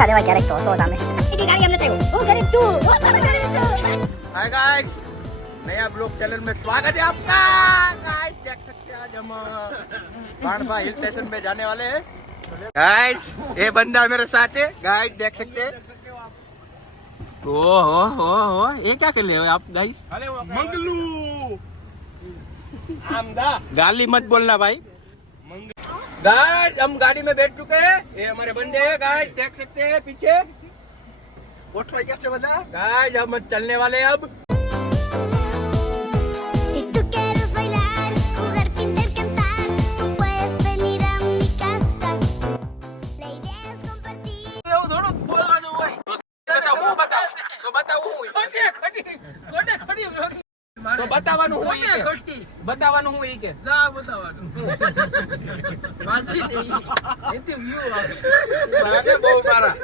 પૈસા દેવા ક્યારેક તો તમે એની ગાડી અમને થયું હું ગરીબ છું हाय गाइस नया ब्लॉग चैनल में स्वागत है आपका गाइस देख सकते हैं आज हम बाणभा हिल स्टेशन में जाने वाले हैं गाइस ये बंदा मेरे साथ है गाइस देख सकते हैं ओ ये क्या कर रहे हो आप गाइस मंगलू गाली मत बोलना भाई गाइस हम गाड़ी में बैठ चुके हैं ये हमारे बंदे हैं गाइस देख सकते हैं पीछे उठवाई कैसे बता गाइस हम चलने वाले हैं अब તો બતાવવાનું હું બતાવવાનું હું કે જા બતાવવાનું બાજરી નહીં એથી વ્યૂ આવે બહુ મારા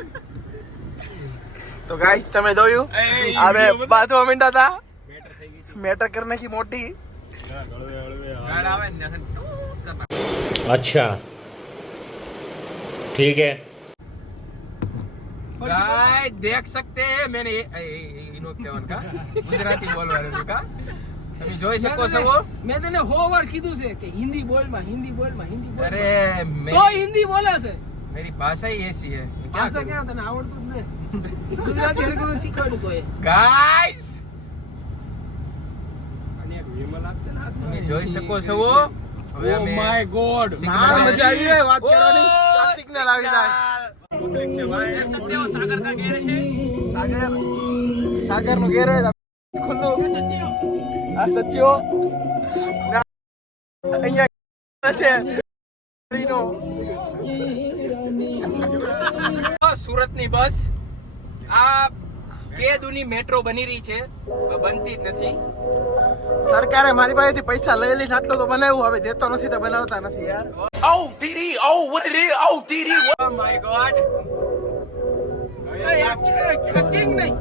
तो गाइस તમે જોયું હવે બાથવા માંડ્યા હતા મેટર करने की मोटी गाड़ આવે ને अच्छा ठीक है गाइस देख सकते हैं मैंने इनोद केवन का गुजराती बोलવાનું का તમે જોઈ શકો છો મેં તને 100 વાર કીધું છે કે હિન્દી બોલ માં अरे તો હિન્દી બોલે છે मेरी भाषा ही ऐसी है ભાષા ક્યાં તને આવડતું જ નહીં ગુજરાતી હરકત શીખવાડું કોઈ गाइस તમે જોઈ શકો છો હવે ઓ માય ગોડ મજા આવી રે વાત કરવાની સિગ્નલ આવી જાય देख सकते हो सागर का घेर है सागर નો घेर है ખુલ્લો આ સત્યો અહીંયા છે સુરત ની બસ આ કેદુની મેટ્રો બની રહી છે બનતી જ નથી સરકારે મારી પાસેથી પૈસા લઈ લઈને આટલો તો બનાવ્યું હવે દેતો નથી તો બનાવતા નથી યાર ઓ ટીડી ઓ what it is ઓ ટીડી ઓ માય ગોડ કિંગ નહીં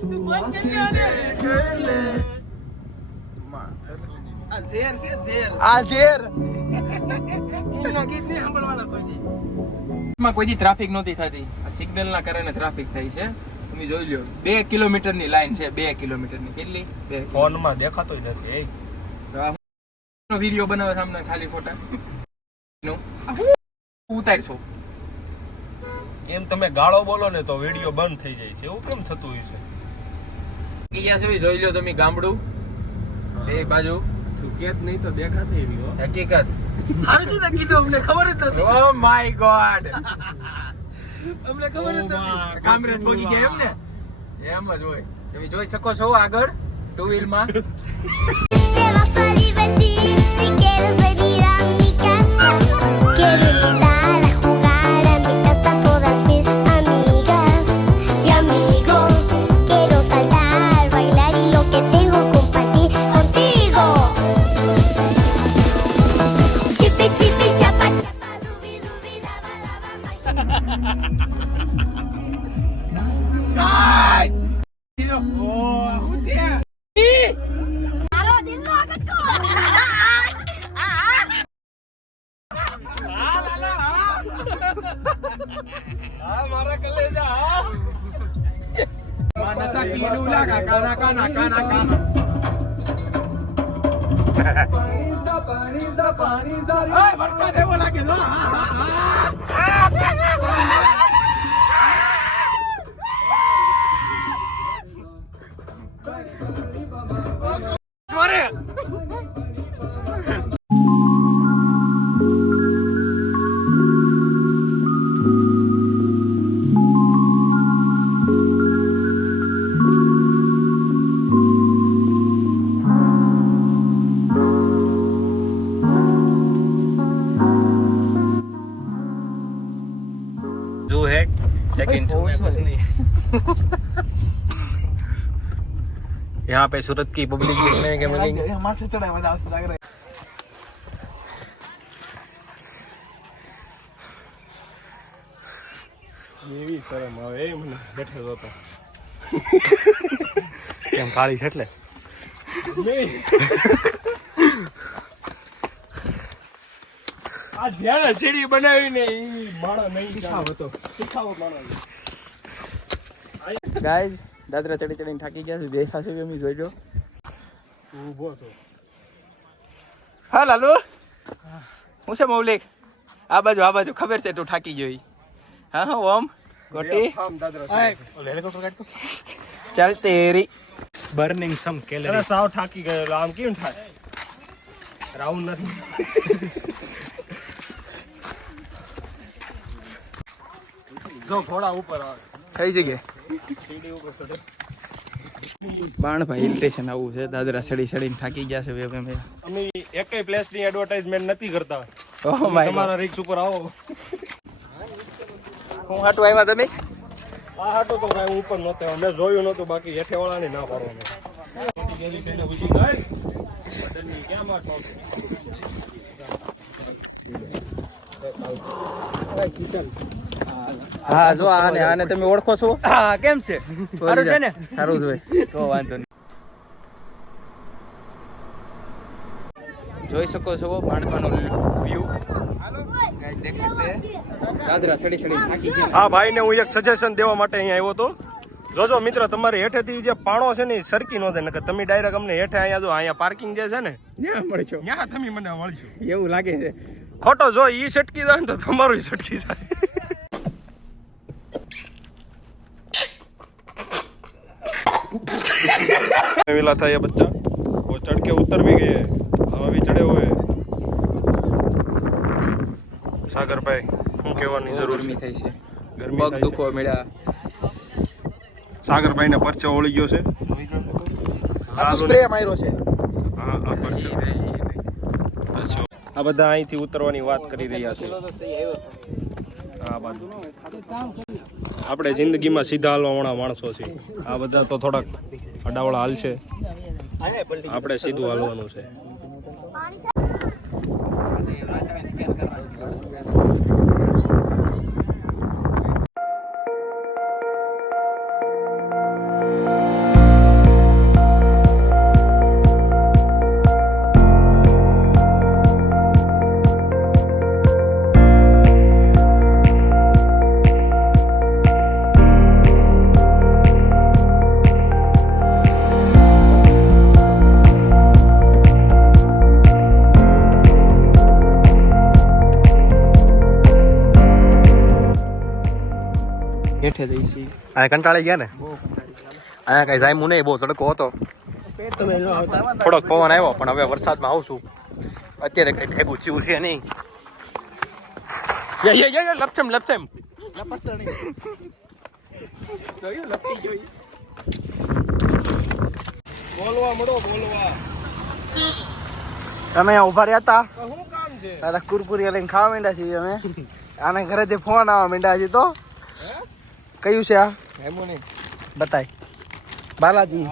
તું બંધ કરી દે આ ઝેર છે ઝેર આ ઝેર કિંગના ગીત નહીં સાંભળવાના કોઈ દી માં કોઈ દી ટ્રાફિક નહોતી થતી આ સિગ્નલ ના કારણે ટ્રાફિક થઈ છે તમે જોઈ લ્યો 2 કિલોમીટર ની લાઈન છે 2 કિલોમીટર ની કેટલી ફોન માં દેખાતો જ નથી નો વિડિયો બનાવે સામને ખાલી ફોટા નો ઉતારશો એમ તમે ગાળો બોલો ને તો વિડિયો બંધ થઈ જાય છે એવું કેમ થતું હોય છે અહીંયા સુધી જોઈ લ્યો તમે ગામડું એક બાજુ તું કેત નહીં તો દેખાતી એવી હો હકીકત હારું શું કીધું અમને ખબર જ નથી ઓ માય ગોડ અમને ખબર જ નથી કામરેજ પહોંચી ગયા એમ ને એમ જ હોય તમે જોઈ શકો છો આગળ ટુ વ્હીલ માં મારા કલેજા માનસા કીડું લાગા કાના કાના કાના કાના પાણી सा ઓય વરસાદ એવો લાગે નો સોરે लेकिन यहाँ पे सूरत की पब्लिक देखने के मिलेंगे माथे चढ़ा मजा लग रहा है એવી શરમ આવે એ મને બેઠો હતો કેમ કાળી છે એટલે નહીં આ જેણે સીડી બનાવીને ઈ માણસ નહીં શીખાવ હતો શીખાવો માણસ ગાઈઝ દાદરા ચડી ચડીને થાકી ગયા છે બેસા છે અમે જોઈજો ઊભો તો હા લાલુ હું છે મૌલિક આ બાજુ ખબર છે તું થાકી ગયો ઈ. હા હા ઓમ ગોટી આમ દાદરા હેલિકોપ્ટર કાઢ તો ચાલ તેરી બર્નિંગ સમ કેલરીઝ સાવ થાકી ગયો આમ કેમ થાય રાઉન્ડ નથી જો ઘોડા ઉપર આવે થઈ જગ્યાએ સીડી ઉપર ચડે બાણભાઈ હિલ સ્ટેશન આવું છે દાદરા ચડીને થાકી ગયા છે હવે અમે અમે એકેય પ્લેસ ની એડવર્ટાઇઝમેન્ટ નથી કરતા ઓહ માય તમારા રિક્સ ઉપર આવો હું હાટું આવ્યા તમે આ હાટો તો ભાઈ હું ઉપર નહોતો મેં જોયું નહોતું બાકી હેઠે વાળાની ના પાડવાનું ગેરી થઈને ઉછી ગઈ બદલની ક્યાં માં છો હા જો આને તમે ઓળખો છો હા કેમ છે સારું છે ને સારું જ હોય તો વાંધો નહીં જોઈ શકો છો બાણવાનો વ્યૂ ગાઈસ દેખ सकते हैं દાદરા ચડી થાકી ગયા હા ભાઈને હું એક સજેશન દેવા માટે અહીંયા આવ્યો હતો જોજો મિત્ર તમારે હેઠેથી જે પાણો છે ને એ સરકી નો દે નકર તમે ડાયરેક્ટ અમને હેઠે અહીંયા જો અહીંયા પાર્કિંગ જે છે ને ન્યા મળશો ત્યાં તમે મને મળશો એવું લાગે છે ખોટો જો ઈ સટકી જાય ને તો તમારું સટકી જાય मिला था ये बच्चा वो चढ़ के उतर भी गए हम अभी चढ़े हुए हैं सागर भाई શું કહેવાની જરૂર ગરમી થઈ છે ગરમી પગ દુખવા મળ્યા સાગર ભાઈ ને પરચો ઓળી ગયો છે આ તો સ્પ્રે માર્યો છે હા આ પરચો આ બધા અહીંથી ઉતરવાની વાત કરી રહ્યા છે આ બાજુ આપણે જિંદગીમાં સીધા હાલવાવાળા માણસો છે આ બધા તો થોડાક અડાવડા હાલ છે આપણે સીધું હાલવાનું છે હેઠે જઈ છીએ આ કંટાળી ગયા ને અહીંયા કઈ જાય નહીં બહુ તડકો હતો થોડોક પવન આવ્યો પણ હવે વરસાદમાં આવશું અત્યારે કઈ ભેગું થયું છે નહીં લપસેમ જોયું લપટી જોઈ બોલવા તમે અહીંયા ઉભા રહ્યા હતા શું કામ છે દાદા કુરકુરી લઈને ખાવા માંડ્યા છીએ અમે આને ઘરેથી ફોન આવવા માંડ્યા છે તો કયું છે આ બતાય બાલાજી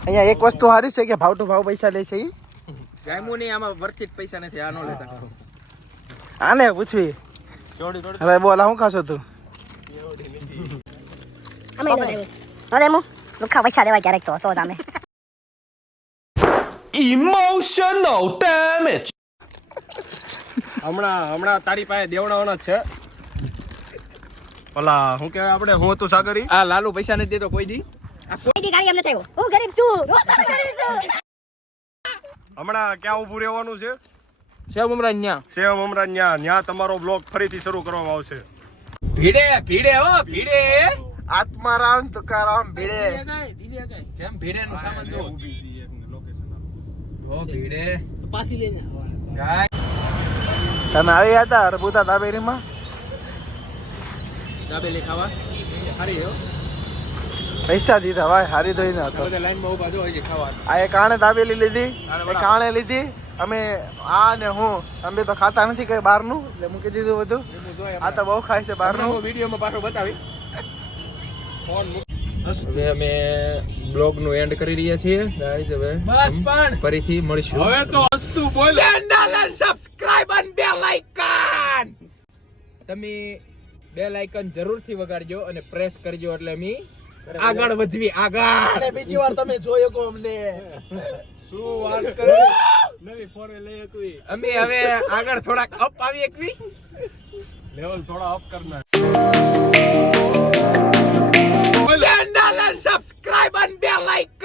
અહીંયા એક વસ્તુ સારી છે કે ભાવ ટુ ભાવ પૈસા લે છે ઈ ગાયમુ નહીં આમાં વર્થિત પૈસા નથી આનો લેતા આને પૂછવી હવે બોલા શું ખાશો તું અમે નો દેવું લુખા પૈસા દેવા ક્યારેક તો તમે ઇમોશનલ ડેમેજ હમણાં તારી પાસે દેવડાવાના છે ઓલા શું કહેવાય આપણે હું હતું સાગરી આ લાલુ પૈસા નથી દેતો કોઈ દી કોઈ દી ગાડી અમને થયો હું ગરીબ છું હમણાં ક્યાં ઊભું રહેવાનું છે સેવ મમરાન ન્યા સેવ મમરા ન્યા તમારો બ્લોગ ફરીથી શરૂ કરવામાં આવશે ભીડે હો ભીડે આત્મારામ તુકારામ ભીડે કેમ ભીડે નું સામાન જો ઓ ભીડે પાછી લઈને ગાય તમે આવ્યા હતા અરબુતા દાબેરીમાં દાબેલી ખાવા હારી હો પૈસા દીધા ભાઈ હારી તો ન હતો બધા લાઈન માં ઉભા જો હજી ખાવા આ એક આણે દાબેલી લીધી એક આણે લીધી અમે આ ને હું અમે તો ખાતા નથી કઈ બહારનું એટલે મૂકી દીધું બધું આ તો બહુ ખાય છે બહારનું વિડીયોમાં પાછો બતાવી હવે અમે બ્લોગ નું એન્ડ કરી રહ્યા છીએ ગાઈસ હવે બસ પણ ફરીથી મળીશું હવે તો હસતું બોલ ચેનલ અને સબસ્ક્રાઇબ અને બેલ આઇકન તમે બેલ આઇકન જરૂરથી વગાડજો અને પ્રેસ કરજો એટલે અમે આગળ વધવી આગળ બીજી વાર તમે જોયો કો અમને શું વાત કરે અમે હવે આગળ થોડાક અપ આવી એકવી લેવલ થોડા અપ કરના સબસ્ક્રાઇબ અને બે લાઈક